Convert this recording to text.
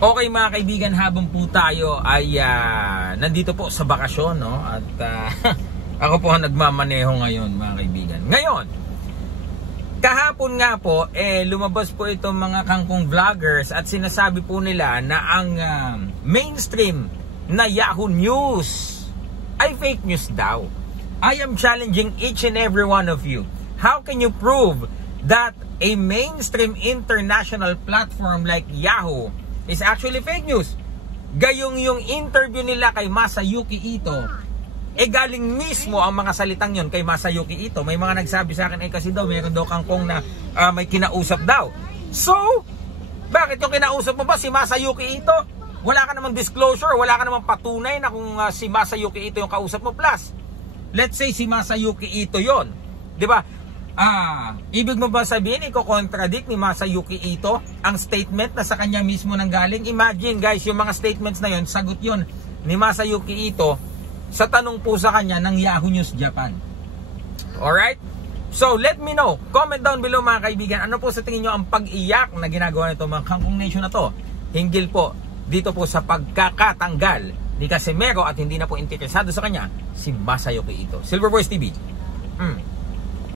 Okay mga kaibigan, habang po tayo ay nandito po sa bakasyon, no? At ako po ang nagmamaneho ngayon mga kaibigan. Ngayon, kahapon nga po, lumabas po itong mga kangkong vloggers at sinasabi po nila na ang mainstream na Yahoo News ay fake news daw. I am challenging each and every one of you. How can you prove that a mainstream international platform like Yahoo is actually fake news? Gayong yung interview nila kay Masayuki Ito, galing mismo ang mga salitang yon kay Masayuki Ito. May mga nagsabi sa akin, kasi daw meron daw kangkong na may kinausap daw. So, bakit yung kinausap mo ba si Masayuki Ito? Wala ka namang disclosure, wala ka namang patunay na kung si Masayuki Ito yung kausap mo. Plus, let's say si Masayuki Ito yon, di ba? Ibig mo ba sabihin, i-contradict ni Masayuki Ito ang statement na sa kanya mismo nang galing? Imagine guys, yung mga statements na yon, sagot yon ni Masayuki Ito sa tanong po sa kanya ng Yahoo News Japan. Alright? So, let me know. Comment down below mga kaibigan, ano po sa tingin nyo ang pag-iyak na ginagawa nito mga Kangkong Nation na to? Hinggil po dito po sa pagkakatanggal ni Casimero at hindi na po interesado sa kanya si Masayuki Ito. Silver Boys TV.